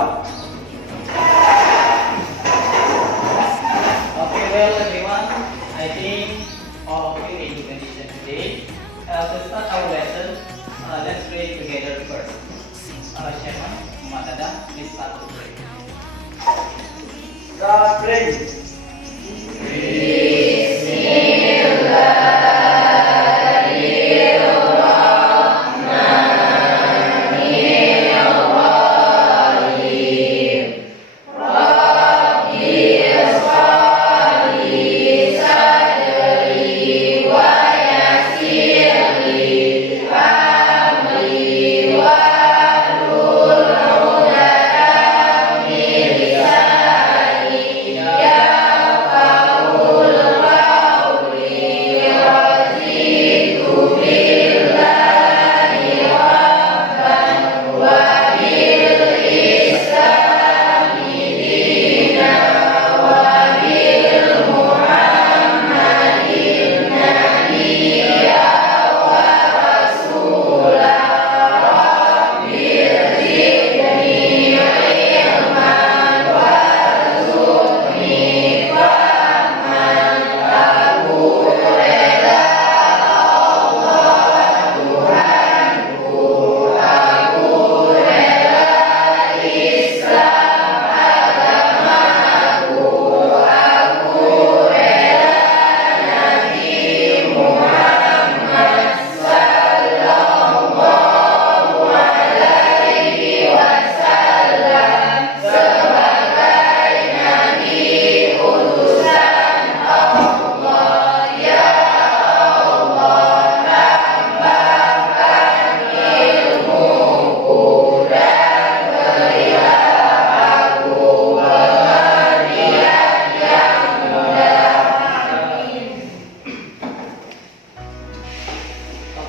Okay, well everyone, I think all of you in good condition today. To start our lesson, let's pray together first. Shaman, Muhammad Adam, please start to pray. God pray.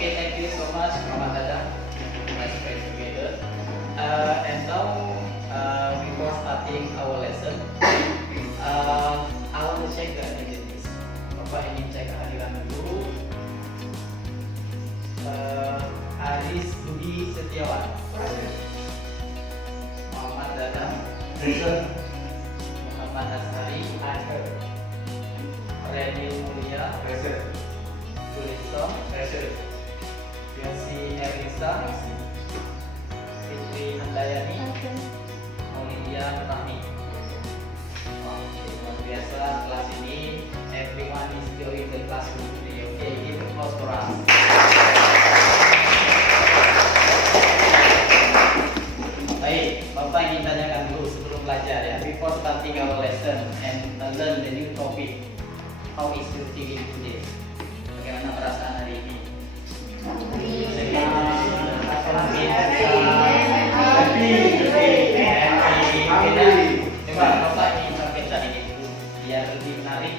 Okay, thank you so much, Muhammad Adam. Let's pray together. And now, before starting our lesson, I want to check the identities. Bapak ingin cek kehadiran dulu. Aris Budi Setiawan, Muhammad Adam, Muhammad Asari, Reni Mulia, Tulisom, Yosi Erisa, Fitri Handayani, Aulia Nurani. Oke, luar biasa kelas ini. Everyone is joining the classroom today. Oke, give applause for us. Baik, Bapak ingin tanyakan dulu sebelum belajar ya. Before starting our lesson and learn the new topic, how is your feeling today? Bagaimana perasaan hari ini? Coba Bapak ingin sampaikan ini dulu biar lebih menarik.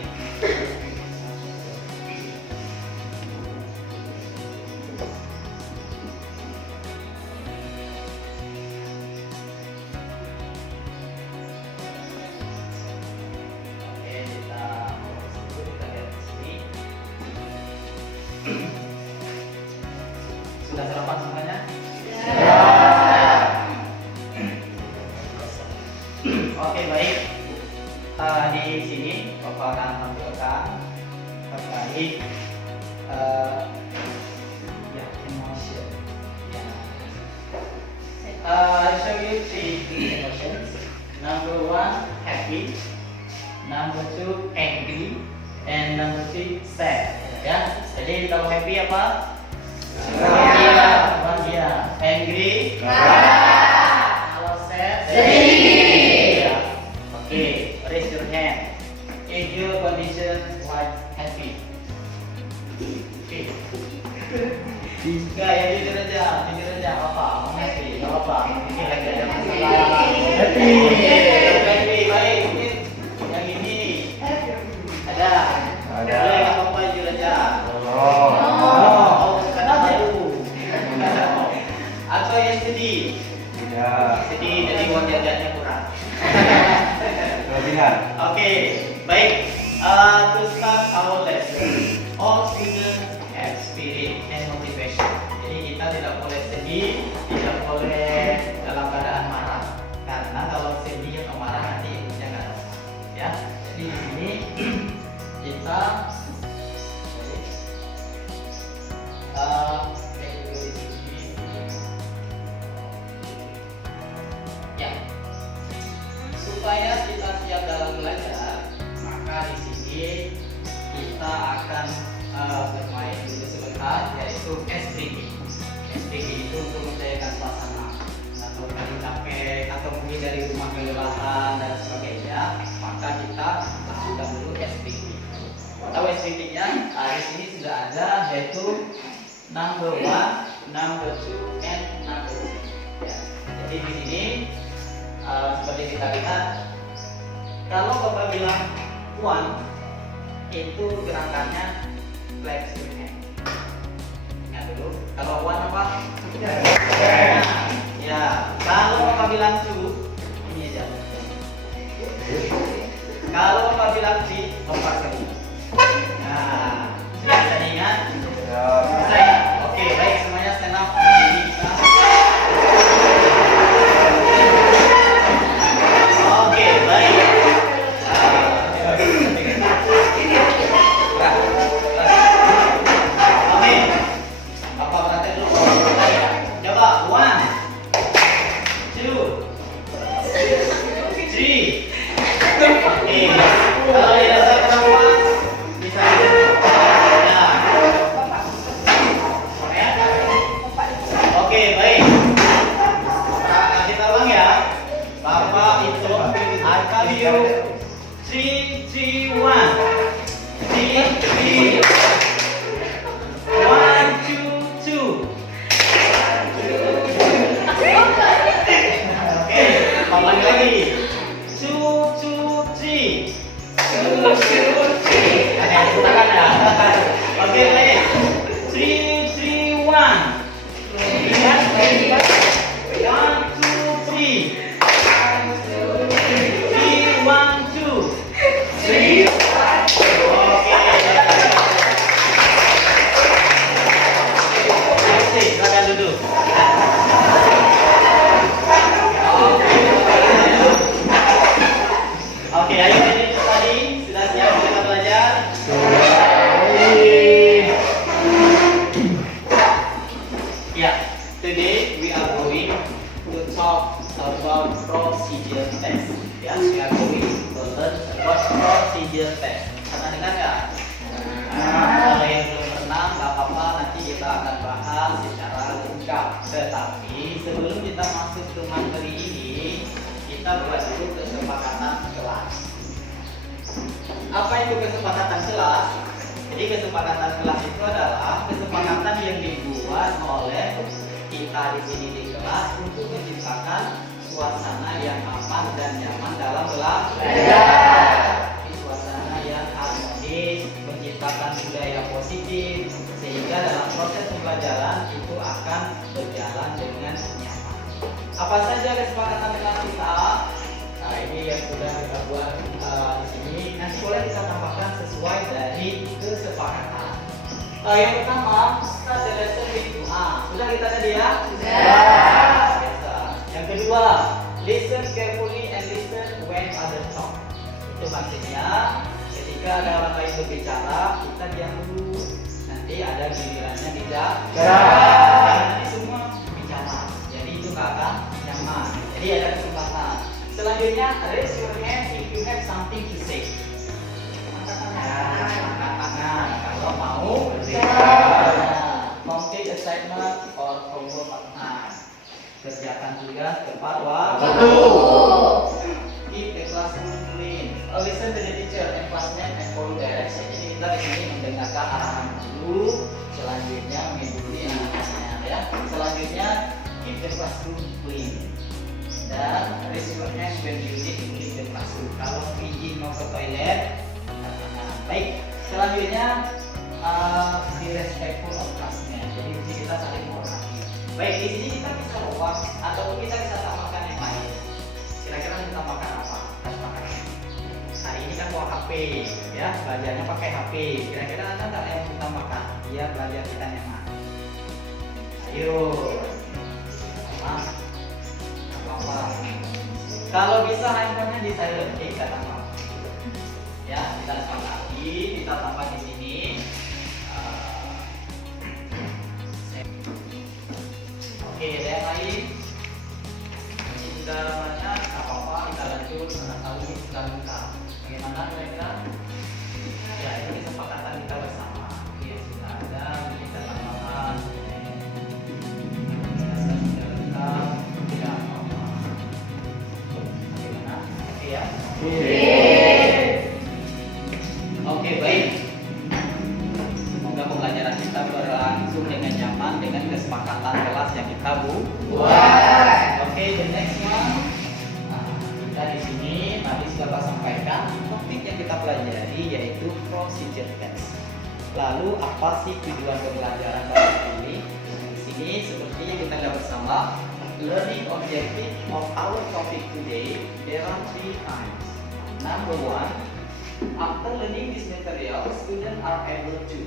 Oke, kita lihat di sini. Sudah sarapan semuanya? Oke, baik. Di sini Bapak akan tampilkan terkait emotion. I show you three emotions. Number one, happy. Number two, angry. And number three, sad. Ya, jadi kalau happy apa? Bahagia. Angry. Kalau sad, sedih. Oke, raise your hand. If your condition like happy. Oke. Enggak ya, jujur aja apa? Happy, nggak apa? Ini lagi ada masalah. Happy, baik. Yang ini ada. Boleh nggak apa jujur aja. Karena baru. Atau yang sedih. Sedih, jadi uang jajannya kurang. Oke, baik. To start our lesson, all students have spirit and motivation. Jadi kita tidak boleh sedih, tidak boleh dalam keadaan marah, karena supaya kita siap dalam belajar, maka di sini kita akan bermain dulu sebentar, yaitu SBG. SBG itu untuk mencairkan suasana. Atau tadi capek atau mungkin dari rumah kelelahan dan sebagainya, maka kita lakukan dulu SBG. Tahu SBG-nya? Di sini sudah ada, yaitu number 1, number 2, and number 3. Ya. Jadi di sini seperti kita lihat, kalau Bapak bilang 1, itu gerakannya flex your hand. Ingat dulu, kalau 1 apa? Ya, kalau Bapak bilang 2, ini aja. Kalau Bapak bilang 3, lompat kali. Nah, sudah bisa diingat? Bisa ya? Oke, baik, semuanya stand up. Ini bisa. Oke, baik. Oke, Bapak perhatian dulu. Coba 1, 2, 3. Oke, kalau dirasa kenapa? Bisa. Ya. Oke, baik. Kita ulang ya. Bapak itu akan view 3, 3, 1. 3, 3. 1, 2, 2. Oke, ulang lagi. 2, 2, 3. 2, 2, 3. Oke, tangan ya. Oke, baik. 3, 3, 1. 1, 2, 3. 3, 1, 2. 3. Oke. Oke, silakan duduk. Oke, ayo ini tadi sudah siap kita belajar. Yeah, today we are going to talk about procedure test. Yeah, we are going to learn about procedure test. Pernah dengar nggak? Kalau yang belum pernah, nggak apa-apa. Nanti kita akan bahas secara lengkap. Tetapi sebelum kita masuk ke materi ini, kita buat dulu kesepakatan kelas. Apa itu kesepakatan kelas? Jadi kesepakatan kelas itu adalah kesepakatan yang dibuat oleh kita di sini di kelas untuk menciptakan suasana yang aman dan nyaman dalam belajar. Suasana yang harmonis, menciptakan budaya positif sehingga dalam proses pembelajaran itu akan berjalan dengan nyaman. Apa saja kesepakatan kelas kita? Nah, ini yang sudah kita buat di sini. Nanti boleh kita tambahkan sesuai dari kesepakatan. Yang pertama, start the lesson with doa. Sudah kita tadi ya? Sudah. Biasa. Yang kedua, listen carefully and listen when others talk. Itu maksudnya ketika ada orang lain berbicara, kita diam dulu. Nanti ada gilirannya tidak. Nanti semua bicara. Jadi itu nggak akan nyaman. Jadi ada kesempatan. Selanjutnya, raise your hand if you have something to say. Angkat tangan kalau mau berbicara. Complete assignment or homework partner. Kerjakan tugas tepat waktu. Keep the classroom clean. Listen to the teacher and classmate and follow direction. Jadi kita di sini mendengarkan arahan dulu. Selanjutnya mengikuti arahannya ya. Selanjutnya keep the classroom clean. Dan raise your hand when you need to leave the classroom. Kalau izin mau ke toilet, baik. Selanjutnya be respectful of classmate. Jadi kita saling menghormati. Baik, di sini kita bisa luas ataupun kita bisa tambahkan yang lain. Kira-kira kita tambahkan apa? Hari ini kan bawa HP, ya belajarnya pakai HP. Kira-kira ada nggak yang kita tambahkan? Biar belajar kita nyaman. Ayo. Apa? Kalau bisa handphonenya di silent, kita tambah. Ya, kita sepakati, kita tambah di sini. Oke, ada yang lain? Sudah banyak, nggak apa-apa, kita lanjut. sudah lengkap. Bagaimana kira-kira? Ya, itu kesepakatan kita bersama. Ya, sudah ada, kita tambahan. Sudah lengkap, tidak apa-apa. Bagaimana? Oke ya? Oke, baik. Semoga pembelajaran kita berlangsung dengan nyaman dengan kesepakatan kelas yang kita buat. Oke, the next one. Kita di sini tadi sudah sampaikan topik yang kita pelajari yaitu procedure text. Lalu apa sih tujuan pembelajaran kelas ini? Di sini seperti yang kita lihat bersama, learning objective of our topic today there are 3 kinds. Number 1, after learning this material, students are able to,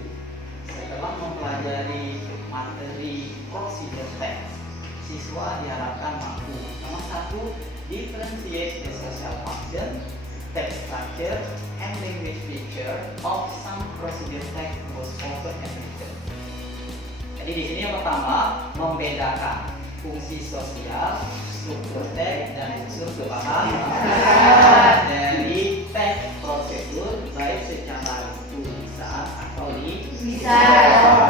setelah mempelajari materi procedure text, siswa diharapkan mampu nomor 1, differentiate the social function, text structure, and language feature of some procedure text was spoken and written. Jadi di sini yang pertama membedakan fungsi sosial, struktur teks dan struktur bahasa dari teks prosedur baik secara tulisan atau lisan.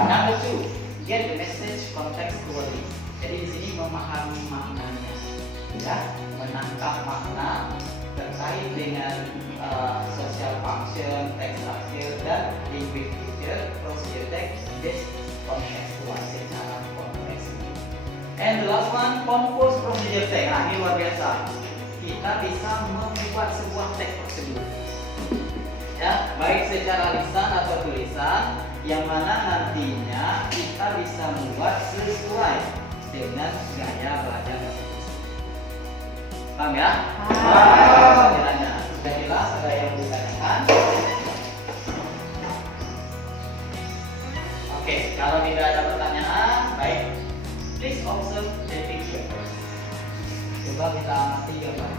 Number 2, get the message contextually. Jadi di sini memahami maknanya, ya, menangkap makna terkait dengan social function, text structure dan language feature procedure text based contextual secara konteks. And the last one, compose procedure text. Nah, ini luar biasa. Kita bisa membuat sebuah teks prosedur, ya, baik secara lisan atau tulisan, yang mana nantinya kita bisa membuat sesuai dengan gaya belajar tersebut. Paham ya? Pelajarannya sudah jelas, ada yang ditanyakan? Oke, kalau tidak ada pertanyaan, baik. Please observe the picture first. Coba kita amati gambar.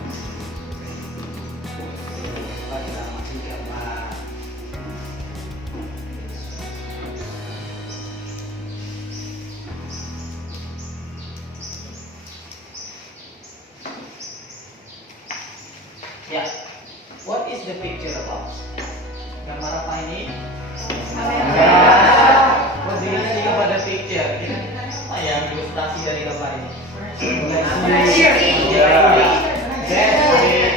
Coba kita amati gambar. Ya, what is the picture about? Gambar apa ini? What do you see about the picture? Apa yang ilustrasi dari gambar ini?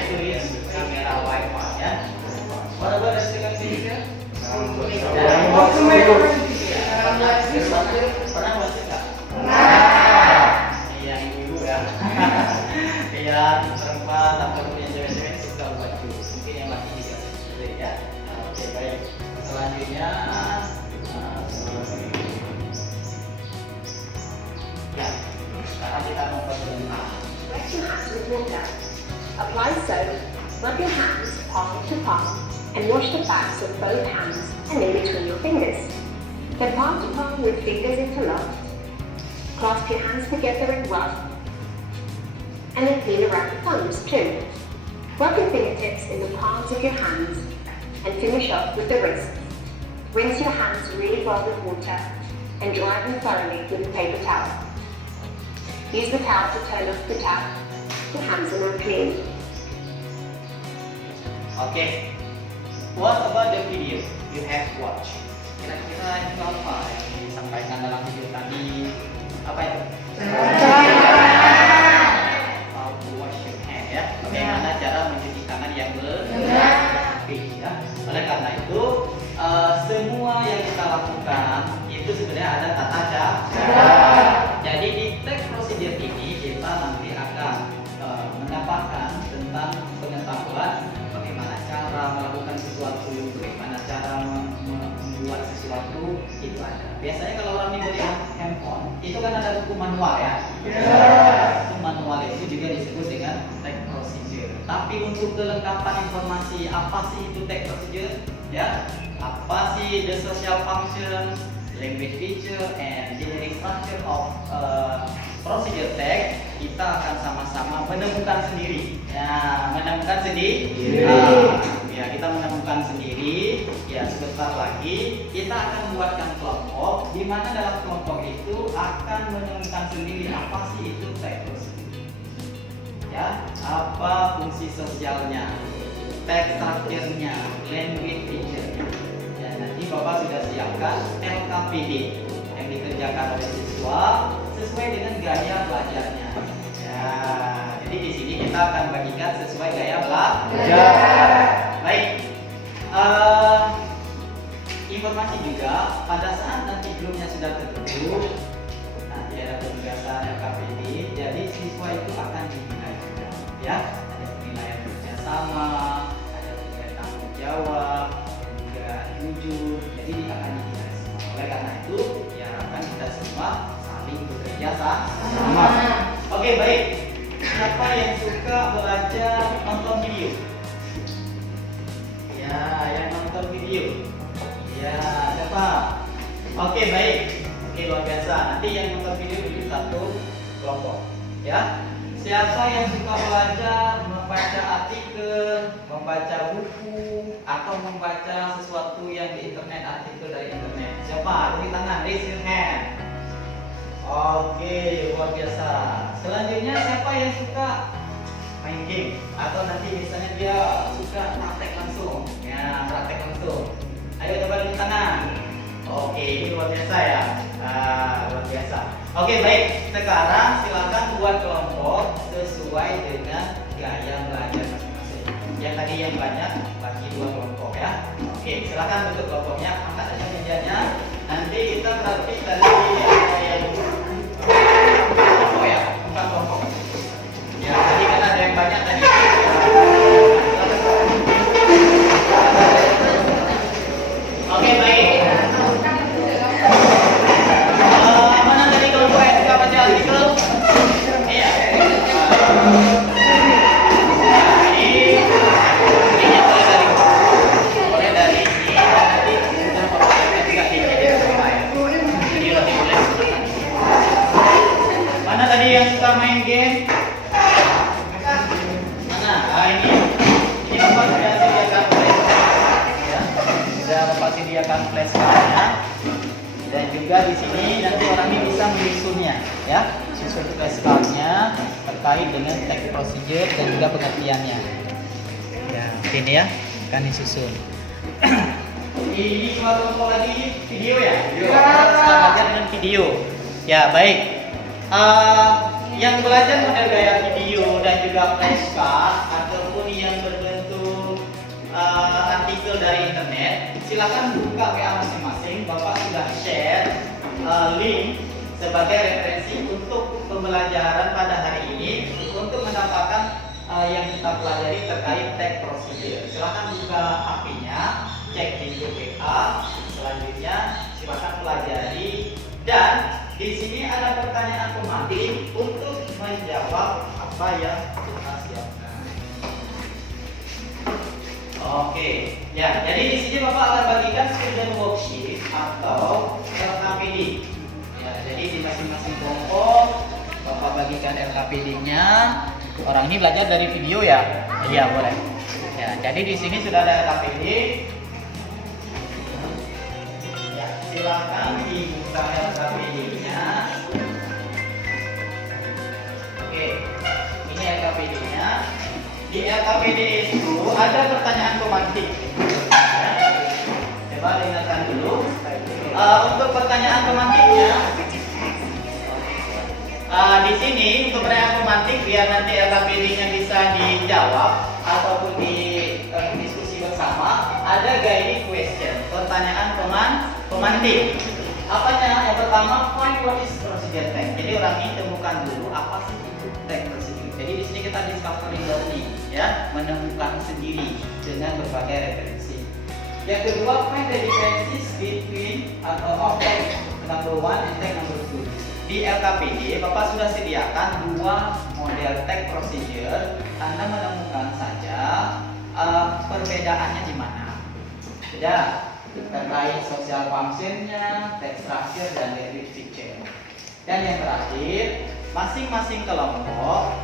Tulis kamera wifi ya. What about the second picture? Pernah baca nggak? Iya, ibu ya. Iya, perempuan atau yang cewek-cewek suka baju. Mungkin yang laki juga seperti ya. Oke, baik. Selanjutnya, ya, sekarang kita mau perkenalkan. Wet your hands with water. Apply soap. Rub your hands palm to palm and wash the backs of both hands and in between your fingers. Then palm to palm with fingers interlocked. Clasp your hands together and rub. And then clean around the thumbs too. Rub your fingertips in the palms of your hands and finish off with the wrists. Rinse your hands really well with water and dry them thoroughly with a paper towel. Use the towel to turn off the tap. Your hands are now clean. Okay. What about the video you have watched? Kira-kira itu apa yang disampaikan dalam video tadi? Apa itu? How to wash your hand ya. Bagaimana cara mencuci tangan yang bersih ya. Oleh karena itu semua yang kita lakukan itu sebenarnya ada tata cara. Jadi di teks prosedur ini kita nanti akan mendapatkan tentang pengetahuan bagaimana cara melakukan sesuatu, bagaimana cara membuat sesuatu, itu ada. Biasanya kalau orang diberi handphone, itu kan ada buku manual ya. Itu manual itu juga disebut dengan text procedure. Tapi untuk kelengkapan informasi apa sih itu text procedure, ya, apa sih the social function, language feature, and generic structure of procedure text, kita akan sama-sama menemukan sendiri. Ya, menemukan sendiri. Ya, kita menemukan sendiri. Ya, sebentar lagi kita akan membuatkan kelompok, di mana dalam kelompok itu akan menemukan sendiri apa sih itu text procedure. Ya, apa fungsi sosialnya. teks structure-nya, language feature-nya. Ya, nanti Bapak sudah siapkan LKPD yang dikerjakan oleh siswa sesuai dengan gaya belajarnya. Ya, jadi di sini kita akan bagikan sesuai gaya belajar. Baik. Informasi juga pada saat nanti grupnya sudah terbentuk, nanti ada penugasan LKPD, jadi siswa itu akan dinilai juga, ya. Ada penilaian kerjasama, ada penilaian tanggung jawab, dan juga jujur, jadi akan dinilai semua. Oleh karena itu, diharapkan kita semua saling bekerja sama. Oke, baik. Siapa yang suka belajar nonton video? Ya, yang nonton video. Ya, siapa? Oke, baik. Oke, luar biasa. Nanti yang nonton video di satu kelompok. Ya. Siapa yang suka belajar membaca artikel, membaca buku, atau membaca sesuatu yang di internet, artikel dari internet? Siapa? Beri tangan, raise your hand. Oke, luar biasa. Selanjutnya siapa yang suka main game? Atau nanti misalnya dia suka praktek langsung. Ya, praktek langsung. Ayo coba beri tangan. Oke, ini luar biasa ya. Luar biasa. Oke, baik. Sekarang silakan buat kelompok sesuai dengan gaya belajar masing-masing. Yang tadi yang banyak bagi 2 kelompok ya. Oke, silakan bentuk kelompoknya. Angkat aja mejanya. Nanti kita berarti dari kelompok ya, 4 kelompok. Ya, tadi kan ada yang banyak tadi. Oke, baik. Mana tadi kelompok yang suka baca artikel? Iya. Ini boleh dari ini nanti kita pembelajaran juga di rumah ya. Jadi lebih boleh. Mana tadi yang suka main game? Mana? Ini. Ini Bapak sudah sediakan Bapak sediakan flashcardnya, dan juga di sini nanti orangnya bisa menyusunnya, ya, susun flashcardnya terkait dengan text procedure dan juga pengertiannya. Ya, ini ya, akan disusun. Ini cuma kelompok lagi video ya? Belajar dengan video. Ya, baik. Yang belajar model gaya video dan juga flashcard ataupun yang berbentuk artikel dari internet, silakan buka WA masing-masing. Bapak sudah share link sebagai referensi untuk pembelajaran pada hari ini untuk mendapatkan yang kita pelajari terkait text procedure. Silakan buka HP-nya, cek di WA. Selanjutnya silakan pelajari, dan di sini ada pertanyaan pematik untuk menjawab apa yang kita siapkan. Oke, ya, jadi di sini Bapak akan bagikan student worksheet atau LKPD. Ya, jadi di masing-masing kelompok Bapak bagikan LKPD-nya. Orang ini belajar dari video ya? Iya, boleh. Ya, jadi di sini sudah ada LKPD. Ya, silakan dibuka LKPD-nya. Oke, ini LKPD-nya. Di LKPD itu ada pertanyaan pemantik. Ya. Coba dengarkan dulu. Untuk pertanyaan pemantiknya, di sini untuk pertanyaan pemantik biar nanti LKPD-nya bisa dijawab ataupun diskusi bersama, ada guiding question, pertanyaan pemantik. Apanya? Yang pertama, find what is procedure text. Jadi orang ini temukan dulu apa sih itu text procedure. Jadi di sini kita discovery learning, ya, menemukan sendiri dengan berbagai referensi. Yang kedua, find the differences between atau text number 1 and text number 2. Di LKPD, Bapak sudah sediakan 2 model text procedure. Anda menemukan saja perbedaannya di mana. Beda terkait social functionnya, text structure, dan language feature. Dan yang terakhir, masing-masing kelompok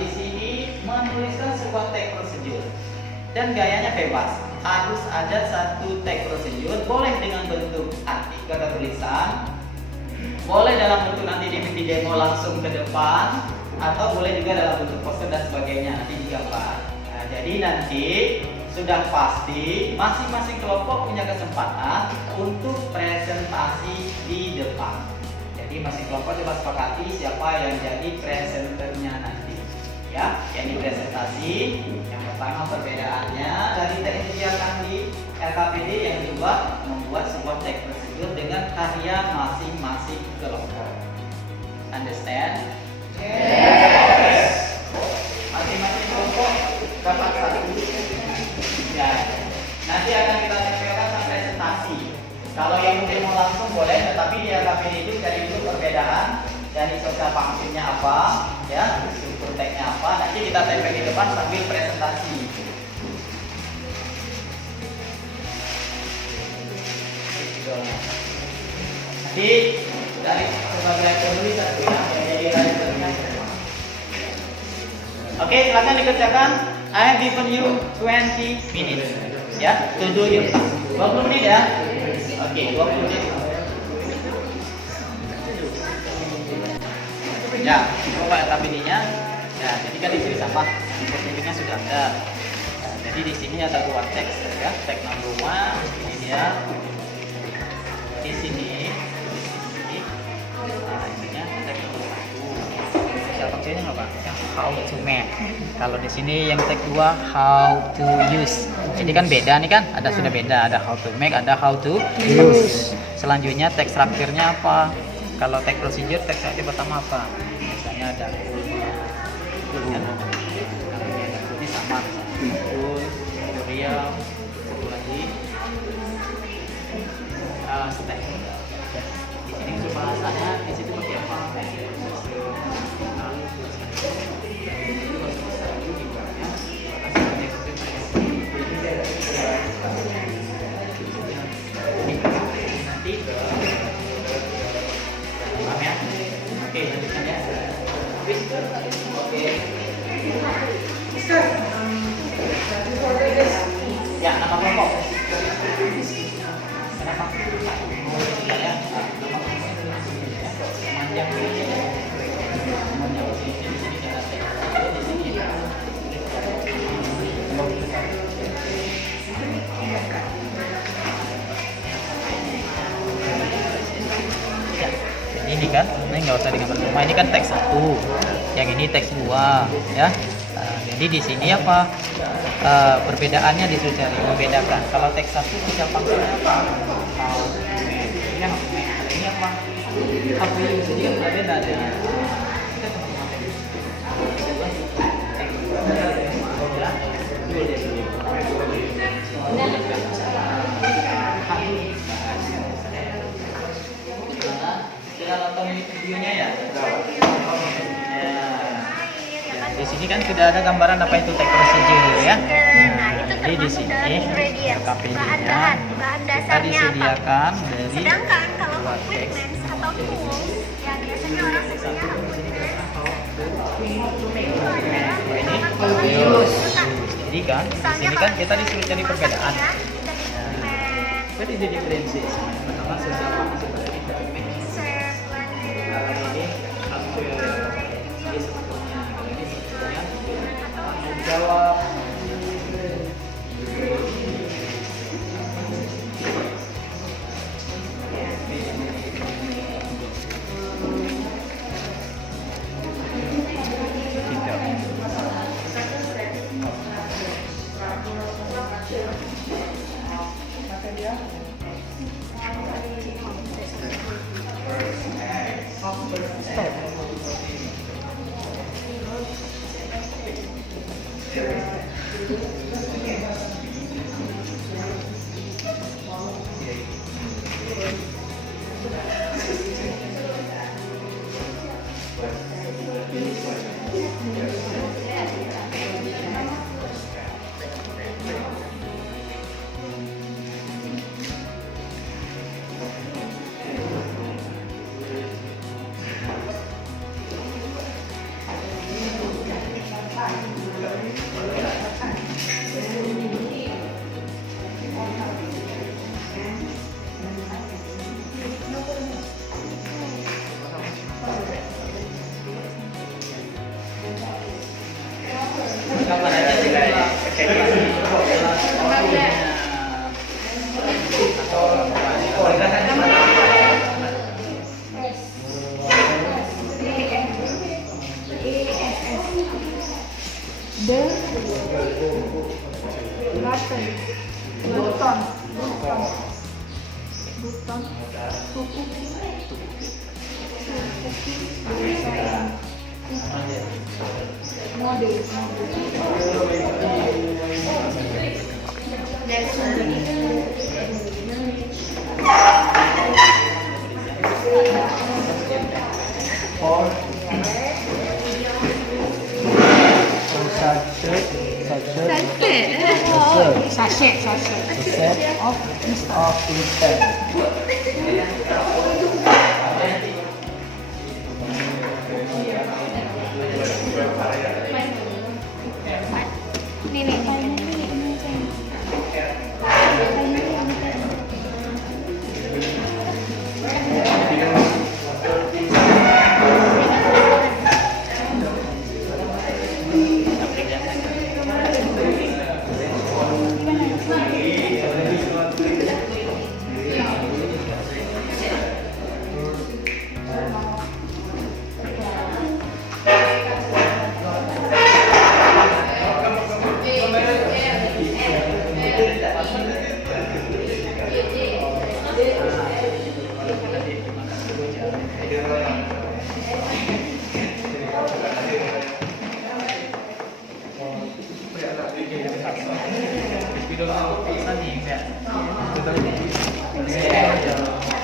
di sini menuliskan sebuah text procedure dan gayanya bebas. Harus ada satu text procedure, boleh dengan bentuk artikel atau tulisan, boleh dalam bentuk nanti di demo langsung ke depan, atau boleh juga dalam bentuk poster dan sebagainya nanti digambar. Nah, jadi nanti sudah pasti masing-masing kelompok punya kesempatan untuk presentasi di depan. Jadi masing kelompok coba sepakati siapa yang jadi presenternya nanti. Ya, yang presentasi. Yang pertama perbedaannya dari teks yang disediakan di LKPD yang dibuat membuat sebuah teks prosedur dengan karya masing-masing kelompok. Understand? Yes. Masing-masing kelompok dapat satu. Ya, nanti akan kita tempelkan sampai presentasi. Kalau yang mungkin mau langsung boleh, tetapi di LKPD itu cari dulu perbedaan dari social function-nya apa, ya, struktur teksnya apa. Nanti kita tempel di depan sambil presentasi. Nanti dari sebagai penulis satu ya, jadi writernya. Oke, silakan dikerjakan. I have given you 20 minutes ya, to do your task. 20 menit ya. Oke, 20 menit. Ya, coba LKPD-nya. Ya, jadi kan di sini sama. Prosedurnya sudah ada. Nah, jadi di sini ada dua teks ya, teks number 1 ini dia. Di sini. Nah, ininya teks number 1. Siapa kerjanya nggak Pak? How to make. Kalau di sini yang teks 2 how to use. Jadi kan beda nih kan? Sudah beda. Ada how to make, ada how to use. Selanjutnya teks strukturnya apa? Kalau teks procedure teks aja pertama apa? Misalnya ada toolnya. Ini sama. Tool, tutorial, satu lagi step. Di sini untuk bahasanya di situ pakai apa? Oke, lanjutkan ya. Oke. Ya, nama kelompok. Kenapa? Ya, panjang ini. Panjang di sini kita cek. Di sini. Ya, ini kan, ini nggak usah digambar semua. Ini kan teks 1, yang ini teks 2, ya. Jadi di sini apa? Perbedaannya disuruh cari, membedakan. Kalau teks 1 social function-nya apa? Ini yang ini apa? Apa yang jadi kan berbeda ada. Sudah nonton videonya ya? Di sini kan sudah ada gambaran apa itu text procedure ya. Jadi di sini LKPD-nya kita disediakan dari sedangkan kalau dua teks. equipment atau tools yang biasanya orang sebutnya Jadi kan di sini kan kita disuruh cari perbedaan. What is the differentiation? Pertama social function dari document. Kalau ini actual ini sebetulnya, kalau ini sebetulnya tanggung jawab. Sachet of instant.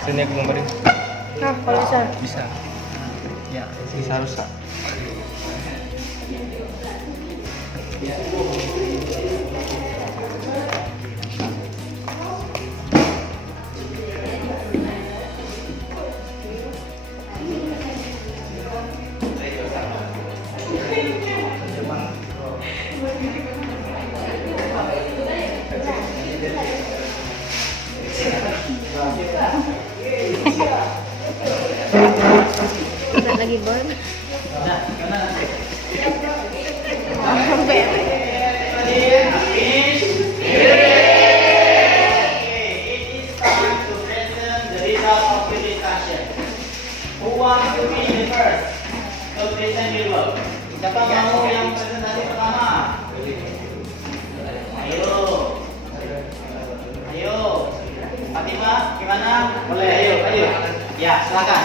Sini aku gambarin. Nah, kalau bisa. Bisa. Ya, bisa rusak. Lagi bon. Siapa mau yang presentasi pertama? Ayo, Fatima, gimana? Boleh, ayo. Ya, silakan.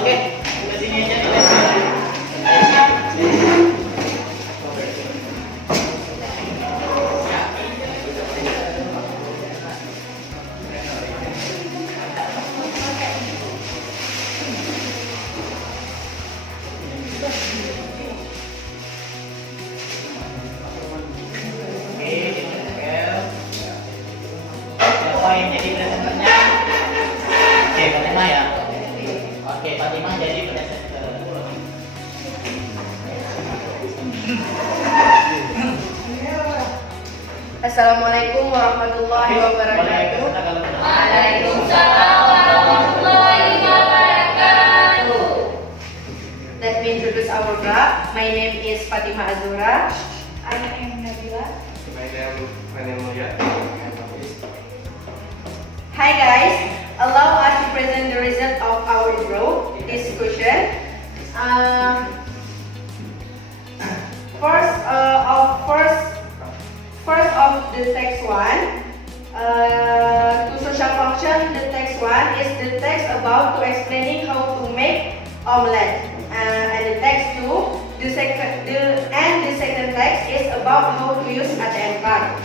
Oke, ke sini aja nih. Yang jadi presenternya oke, Fatimah ya. Oke, Fatimah jadi presenter. Assalamualaikum warahmatullahi wabarakatuh. Waalaikumsalam warahmatullahi wabarakatuh. Let me introduce our group. My name is Fatimah Azura. I am Nabila. My name Mulia. Hi guys, allow us to present the result of our group discussion. First of the text one. To social function, the text one is the text about to explaining how to make omelette. And the text two, the second text is about how to use ATM card.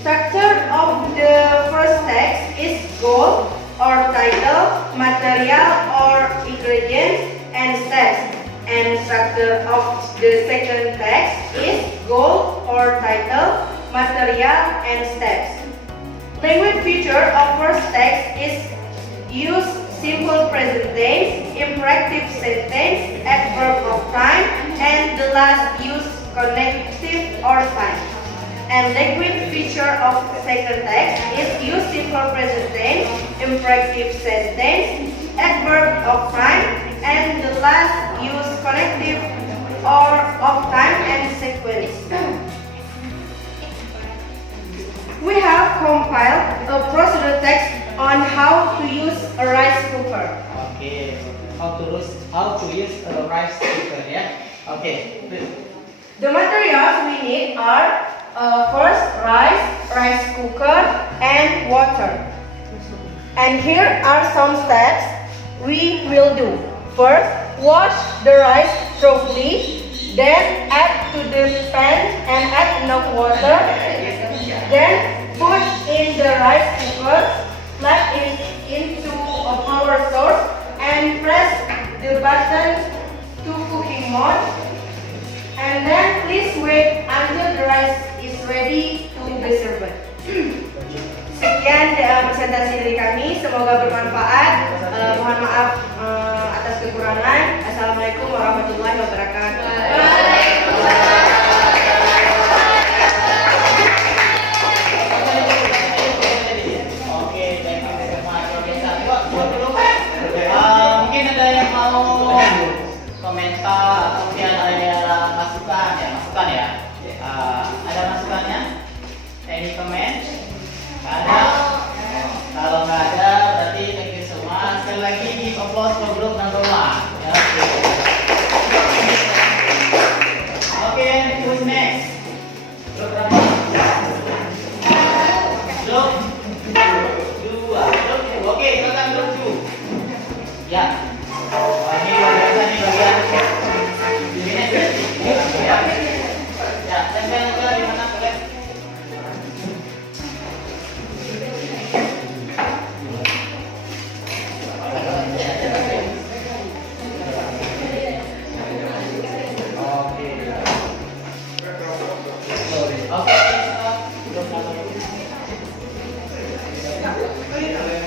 Structure of the first text is goal or title, material or ingredients, and steps. And structure of the second text is goal or title, material, and steps. Language feature of first text is use simple present tense, imperative sentence, adverb of time, and the last use connective or sign. And language feature of second text is use simple present tense, imperative sentence, adverb of time, and the last use connective of time and sequence. We have compiled a procedure text on how to use a rice cooker. Okay, how to use a rice cooker ya. Okay, please. The materials we need are first rice cooker, and water. And here are some steps we will do. First, wash the rice thoroughly, then add to the pan and add enough water. Then put in the rice cooker, plug it into a power source and press the button to cooking mode. And then please wait until the rice is ready to be served. Sekian presentasi dari kami, semoga bermanfaat. Mohon maaf atas kekurangan. Assalamualaikum warahmatullahi wabarakatuh. Oke, thank you very much. Oke, mungkin ada yang mau komentar atau mungkin ada masukan ya. Ada masukannya? Any comment? Ada? Kalau nggak ada, berarti thank you so much. Sekali lagi give applause for group number 1. Oke, who's next? Group berapa? Group 2. Oke, silakan group 2. Ya. Wah, ini luar biasa nih bagian ini ya. Ya, tempel aja di mana boleh.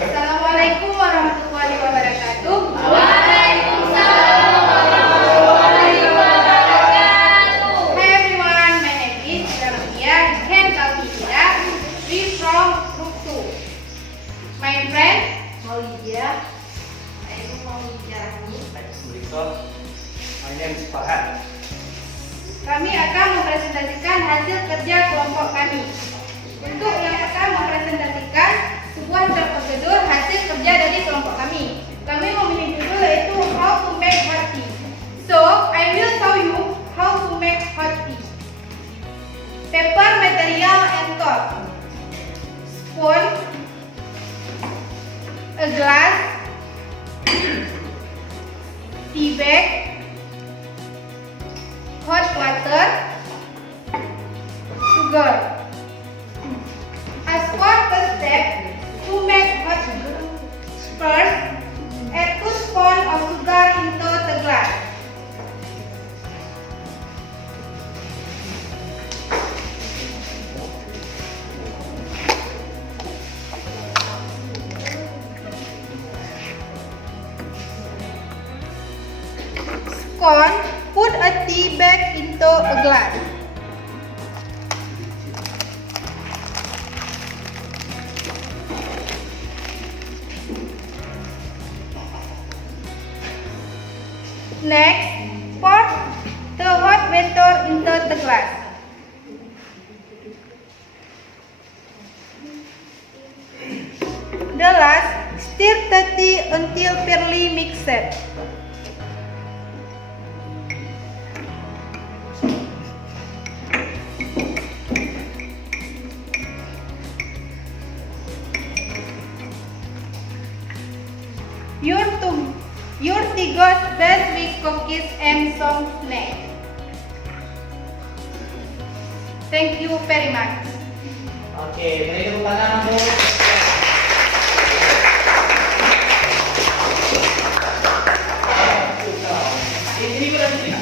Assalamualaikum warahmatullahi wabarakatuh. Hi everyone, my name is Ramia Kentalhira. We from Group 2. My friend Maulidia. My name is Fahad. Kami akan mempresentasikan hasil kerja kelompok kami. Untuk yang akan mempresentasikan sebuah prosedur hasil kerja dari kelompok kami. Kami memilih judul yaitu How to Make Hot Tea. So, I will show you how to make hot tea. Paper, material, and cup. Spoon, a glass, tea bag, hot water, sugar. As for the step to make hot tea, first add 2 spoons of sugar into the glass. Second, put a tea bag into a glass. Next, pour the hot water into the glass. The last, stir the tea until fairly mixed. Your tea goes best with cookies and some snacks. Thank you very much. Oke, beri tepuk tangan Bu. Ini berarti sini.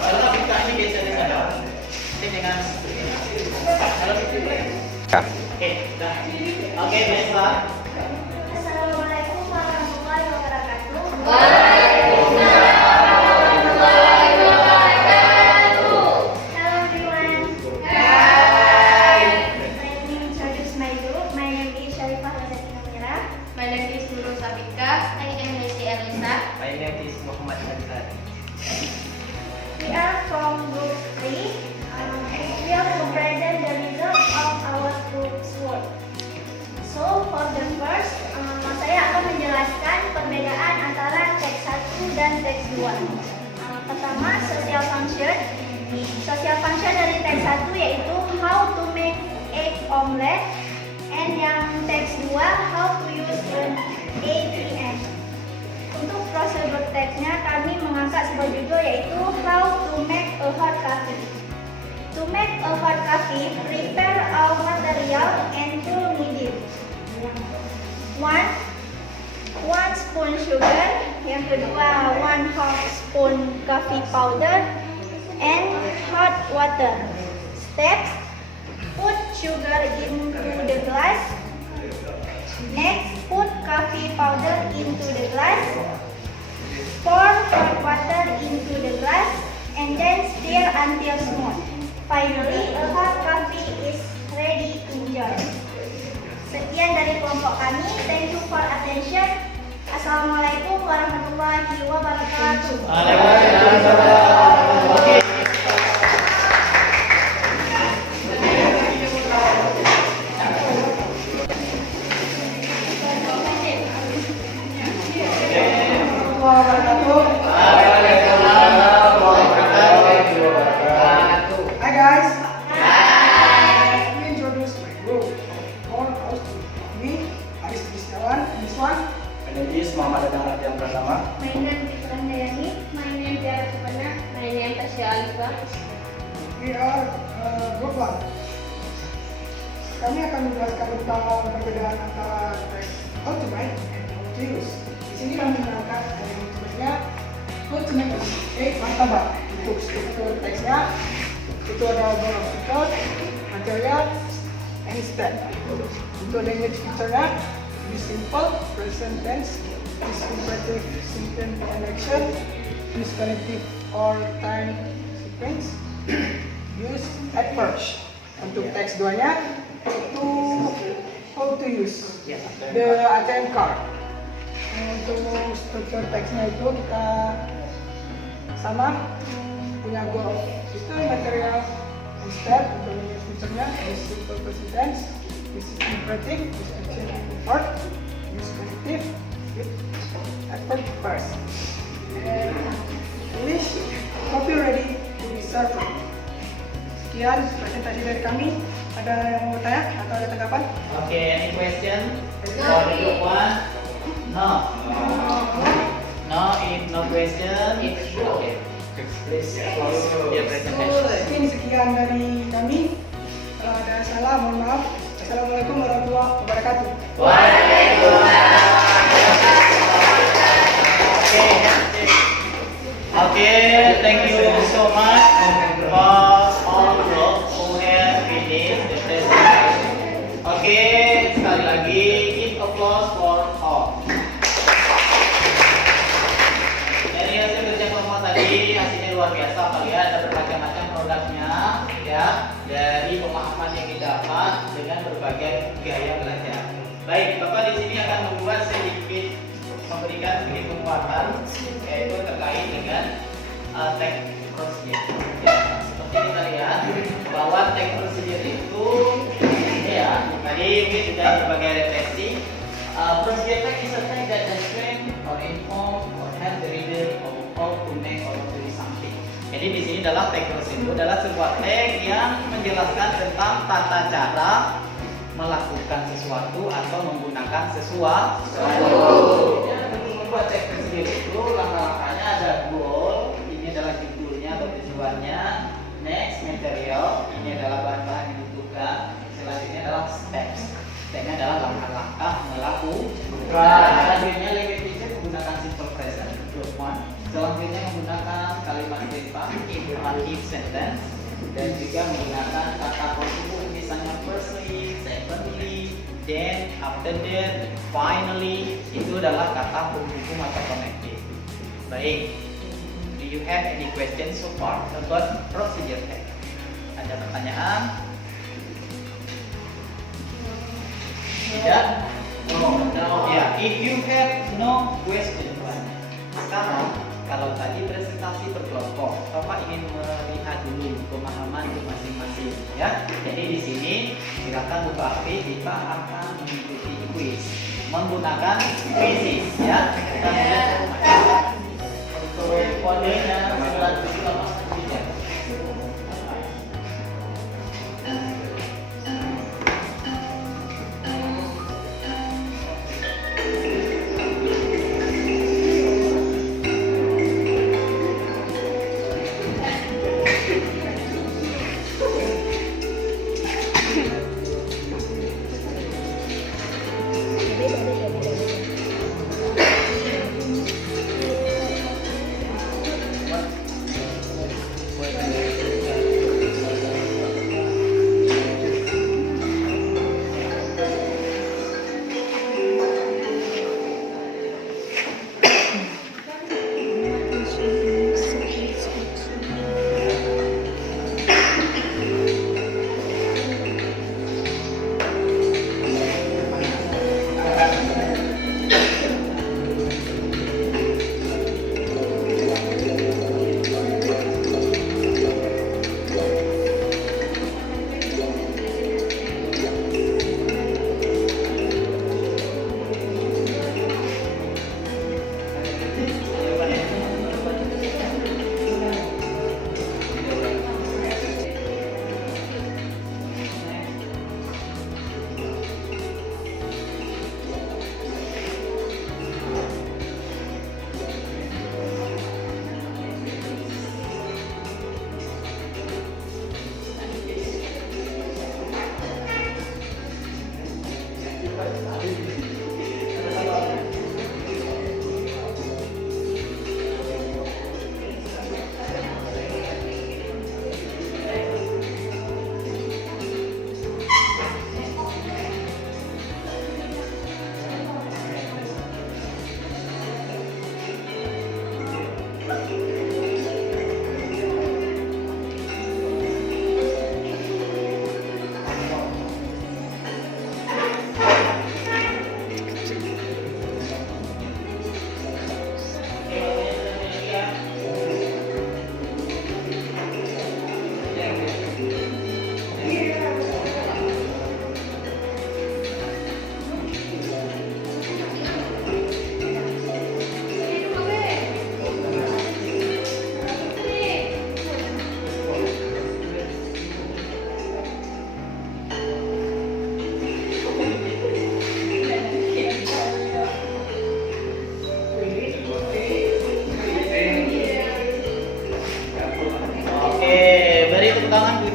Kalau kita ini biasa ada. Ini dengan kalau kita boleh. Oke, dah. Oke, biasa. Assalamualaikum warahmatullahi wabarakatuh. Hello everyone. Hi. Let me introduce my group. My name is Sharifah Lazatina Mira. My name is Nurul Sabika. I am Lesti Elisa. My name is Muhammad Hasan. We are from group 3. We are to present the result of our group's work. So for the first, saya akan menjelaskan perbedaan antara teks 1 dan teks 2. Pertama, social function. Social function dari teks 1 yaitu how to make egg omelette, and yang teks 2 how to use an ATM. Untuk prosedur teksnya kami mengangkat sebuah judul yaitu how to make a hot coffee. To make a hot coffee, prepare our material and tool needed. 1 spoon sugar, yang kedua 1 half spoon coffee powder, and hot water. Steps: put sugar into the glass. Next, put coffee powder into the glass. Pour hot water into the glass and then stir until smooth. Finally, a hot coffee is ready to enjoy. Sekian dari kelompok kami. Thank you for attention. Assalamualaikum warahmatullahi wabarakatuh. Oke. Hi guys. Let me introduce my group. All host me, Aris Kristiawan, and this one. My name is Muhammad Adang Radian Pratama. My name is Randayani. My name is Tiara Supana. My name is Tasya Alifa. We are group 1. Kami akan menjelaskan tentang perbedaan antara teks how to make and how to use. Di sini kami menerangkan yang sebenarnya how to make martabak. Untuk struktur teksnya itu ada beberapa material and step. Untuk language feature-nya use simple, present tense, use imperative sentence and action, use connective or time sequence, use adverbs. Untuk teks 2-nya itu how to use the ATM card. Untuk struktur teksnya itu kita sama punya goal of history material and step. Untuk language feature-nya use simple present tense, use imperative, use action and verb, use connective with adverb first. And English, hope you're ready to be served. Sekian presentasi dari kami. Ada yang mau tanya atau ada tanggapan? Oke, any question for the group 1? No. No, if no question, it's okay. Please close your presentation. Mungkin sekian dari kami. Kalau ada salah, mohon maaf. Assalamualaikum warahmatullahi wabarakatuh. Okay, thank you so much for all group who have finished the presentation. Okay, sekali lagi, give applause for all. Dari hasil kerja kelompok tadi, hasilnya luar biasa. Kalian ada bermacam-macam produknya, ya, dari pemahaman yang didapat dengan berbagai gaya belajar. Baik, Bapak di sini akan membuat sedikit, memberikan sedikit penguatan, yaitu terkait dengan teks procedure. Ya, seperti kita lihat bahwa teks procedure itu, ya, tadi mungkin sudah berbagai referensi. Procedure text is a text that describe or inform or help the reader of how to make or to do something. Jadi di sini adalah teks procedure adalah sebuah teks yang menjelaskan tentang tata cara melakukan sesuatu atau menggunakan sesuatu. Ya, untuk membuat teks procedure itu langkah-langkahnya ada goal, ini adalah judulnya atau tujuannya. Next, material, ini adalah bahan-bahan yang dibutuhkan. Selanjutnya adalah steps. Stepnya adalah langkah-langkah melakukan. Selanjutnya language feature menggunakan simple present, group 1. Selanjutnya menggunakan kalimat imperative sentence dan juga menggunakan kata positif, misalnya firstly, secondly, then, after that, finally. Itu adalah kata penghubung atau connective. Baik, do you have any questions so far about procedure text? Ada pertanyaan? Tidak? No. Ya, if you have no question, sekarang kalau tadi presentasi dulu pemahaman masing-masing ya. Jadi di sini silakan buka HP, kita akan mengikuti kuis menggunakan quizzes ya. Kita mulai untuk kodenya 978.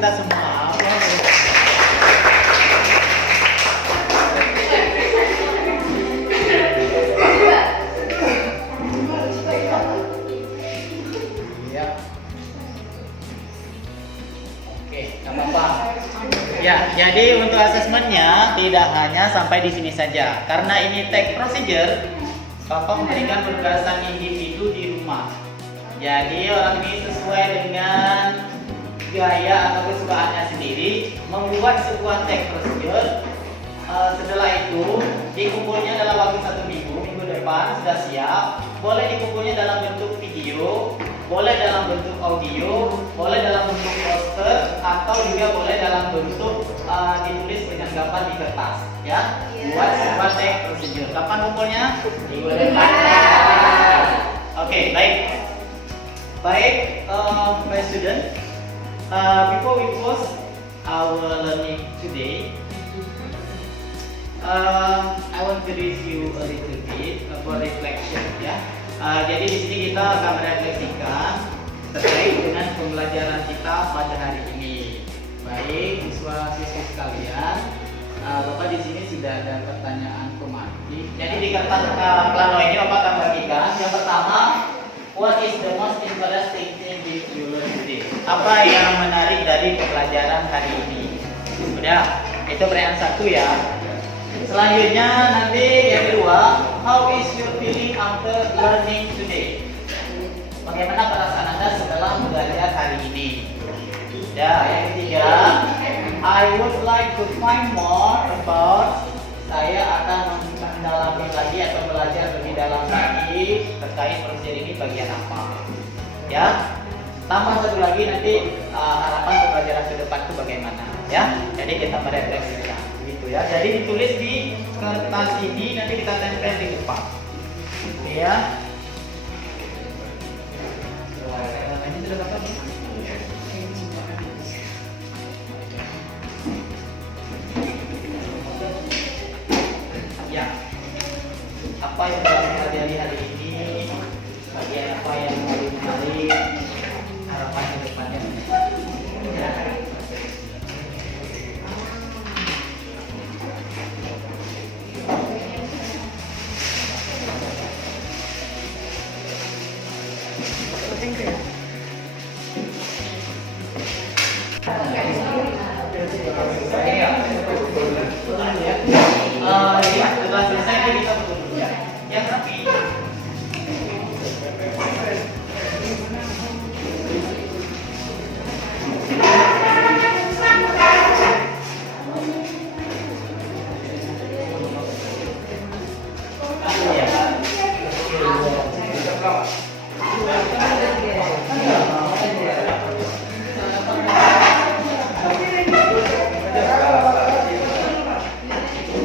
Kita semua. Ya. Oke, nggak apa-apa. Ya, jadi untuk asesmennya tidak hanya sampai di sini saja. Karena ini tag procedure, Bapak memberikan penugasan individu di rumah. Jadi orang ini sesuai dengan gaya atau kesukaannya sendiri membuat sebuah tag procedure. Setelah itu dikumpulnya dalam waktu 1 minggu depan sudah siap. Boleh dikumpulnya dalam bentuk video, boleh dalam bentuk audio, boleh dalam bentuk poster, atau juga boleh dalam bentuk ditulis dengan gambar di kertas ya. Buat sebuah tag procedure. Kapan kumpulnya? Minggu depan. Oke, baik. My student. Before we close our learning today, I want to review a little bit about reflection ya. Jadi di sini kita akan merefleksikan terkait dengan pembelajaran kita pada hari ini. Baik, siswa-siswi sekalian, Bapak di sini sudah ada pertanyaan tematik. Jadi di kertas plano ini Bapak akan bagikan. Yang pertama, what is the most interesting thing you learn today? Apa yang menarik dari pembelajaran hari ini? Sudah, itu pertanyaan 1 ya. Selanjutnya nanti yang kedua, how is your feeling after learning today? Bagaimana perasaan Anda setelah belajar hari ini? Ya, yang ketiga, I would like to find more about. Saya akan mendalami lagi atau belajar lebih dalam lagi terkait prosedur ini bagian apa? Ya. tambah satu lagi nanti harapan pembelajaran ke depan itu bagaimana ya. Jadi kita merefleksikan gitu ya. Jadi ditulis di kertas ini, nanti kita tempel di depan ya. Ini sudah dapat ya. Apa yang telah kita pelajari hari ini, bagian apa yang paling menarik, harapan ke depannya. Ya, setelah selesai kita berkumpul ya. Yang rapi.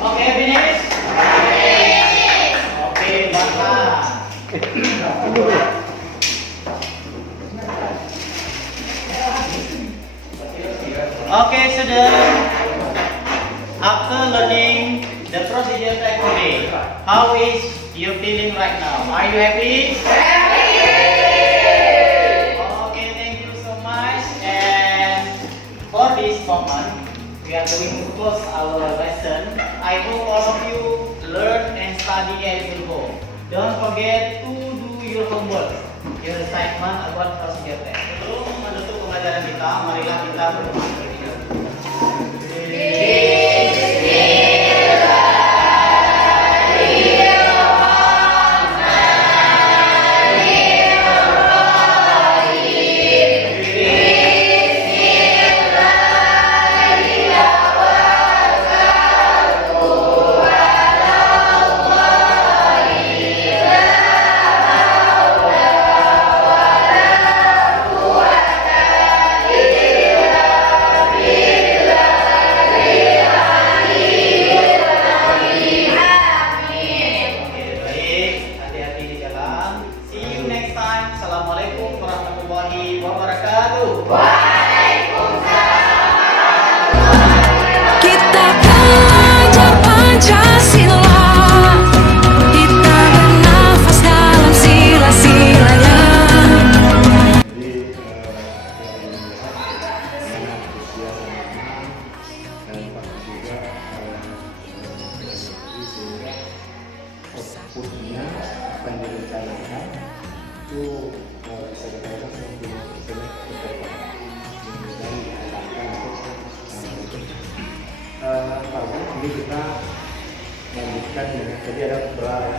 Oke, finish. Oke, bangga. Okay, students. After learning the procedure type today, how is you feeling right now? Are you happy? Okay, thank you so much. And for this moment, we are going to close our lesson. I hope all of you learn and study as you go. Don't forget to do your homework, your assignment about procedure type. Sebelum menutup pembelajaran kita, marilah kita berdoa. Assalamualaikum warahmatullahi wabarakatuh. Kita belajar Pancasila, kita bernafas dalam sila-silanya. Outputnya akan direncanakan itu sekretariat mempunyai jadi kita lanjutkan ya. Jadi ada beberapa